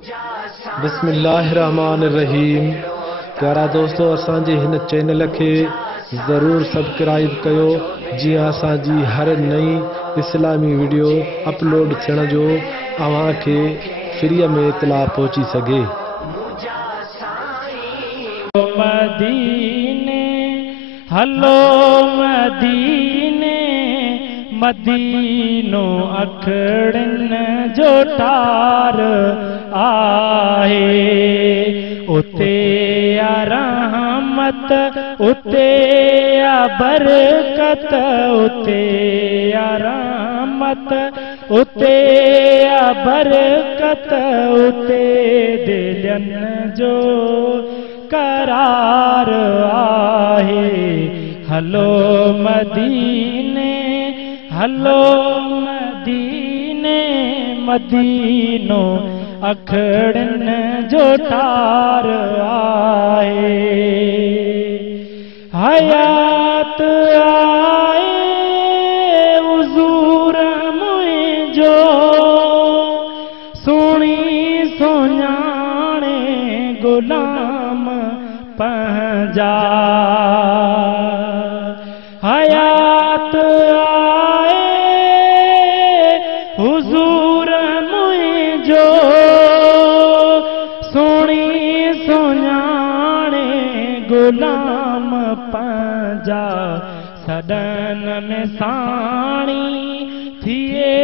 बिस्मिल्लाहिर्रहमानिर्रहीम। प्यारा दोस्तों, असांजे हिन चैनल के ज़रूर सब्सक्राइब कयो जीअं असांजी हर नई इस्लामी वीडियो अपलोड थियण जो अव्हां खे फ्री में इतला पहुची सके। मदीने हलो मदीने, मदीनो अखड़न जो टार आहे। उते या रहमत, उते या बरकत, उते या रहमत, उते या बरकत, उते दिलन जो करार आहे। हलो मदीने हलो मदीने, मदीनो अखड़न जो टार आहे। हयात आए हुज़ूर मुंहिंजो, सुणी सुञाणे गुलाम पंहिंजा। हयात आए हुज़ूर मुंहिंजो, सुणी सुञाणे गुलाम पंहिंजा। सदन में साणी थिए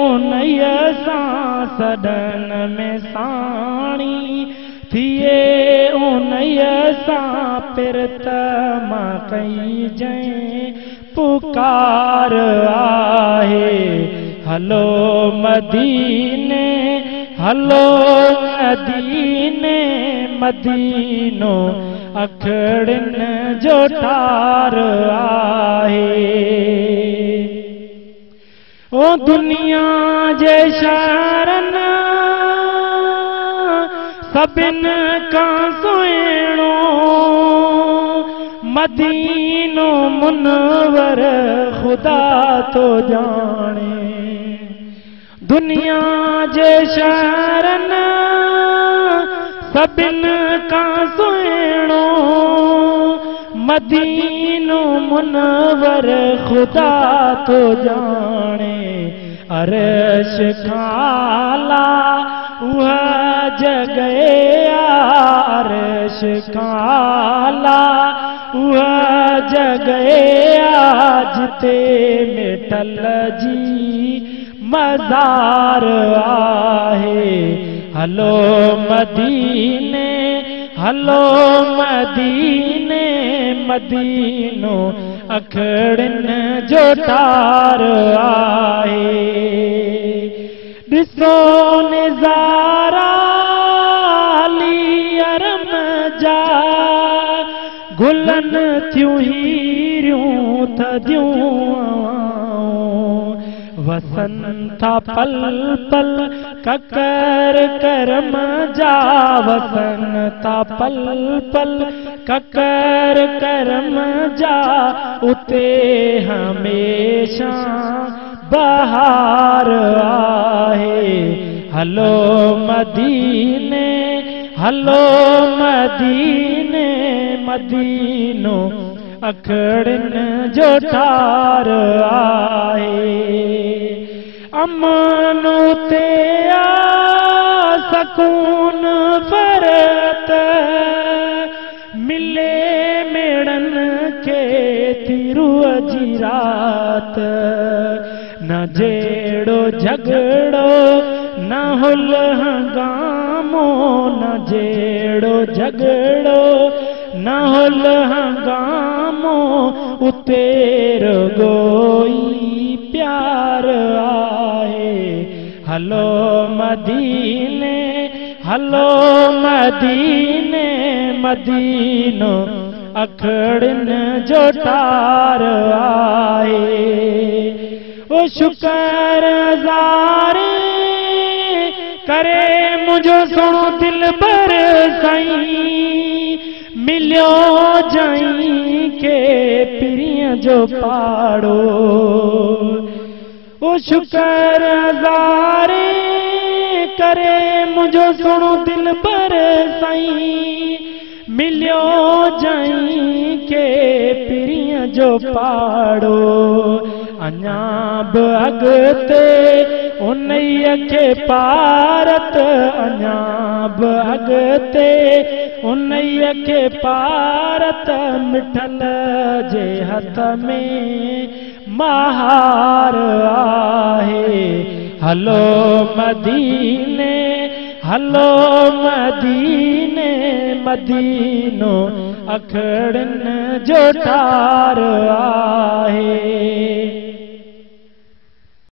उन्हीअ सां, सदन में साणी थिए उन्हीअ सां, पिरत मां कई जंहिं पुकार आहे। हलो मदीने हलो मदीने, मदीनो अखड़न जो टार आहे। ओ दुनिया जे शहरनि सभिन खां सुहिणो मदीनो मुनवर खुदा तो जाने। दुनिया जे शहरनि सभिन खां सुहिणो मदीनो मुनवर खुदा तो जाने। अर्श खाला उहा जगह, अर्श खाला उहा जगह, जिते मिटल जी मज़ार आहे। हलो मदीने हलो मदीने, मदीनो अखड़न जो टार आहे। ॾिसो नज़ारा अली अरम जा, गुलनि थियूं हीरियूं थदियूं, वसन था पल पल ककर करम जा, वसन था पल पल ककर करम जा, उते हमेशा बहार आहे। हलो मदीने हलो मदीने, मदीनो अखड़न जो टार आहे। अमन उते आ सकून फरत, मिले मेड़न के तिरुअ जी रात। न जेड़ो झगड़ो न हुल हंगामो, न जेड़ो झगड़ो न हुल हंगामो, उते रुगोई प्यार आहे। हलो मदीने हलो मदीने, मदीनो अखड़न जो टार आहे। ओ शुक्र ज़ारे करे मुझो सुनो दिल भर साईं, मिलियो जाई के पिरिय जो पाड़ो। ओ शुक्र ज़ारे करे मुझो सुनो दिल पर साईं मिलियो जाई के पिरिया जो पाड़ो अञा बि अॻिते उन्हीअ खे पारत अञा बि अॻिते उन्हीअ खे पारत मिठल जे हथ में महार आहे हलो मदीने हलो मदीने मदीनो अखड़न जो तार आहे।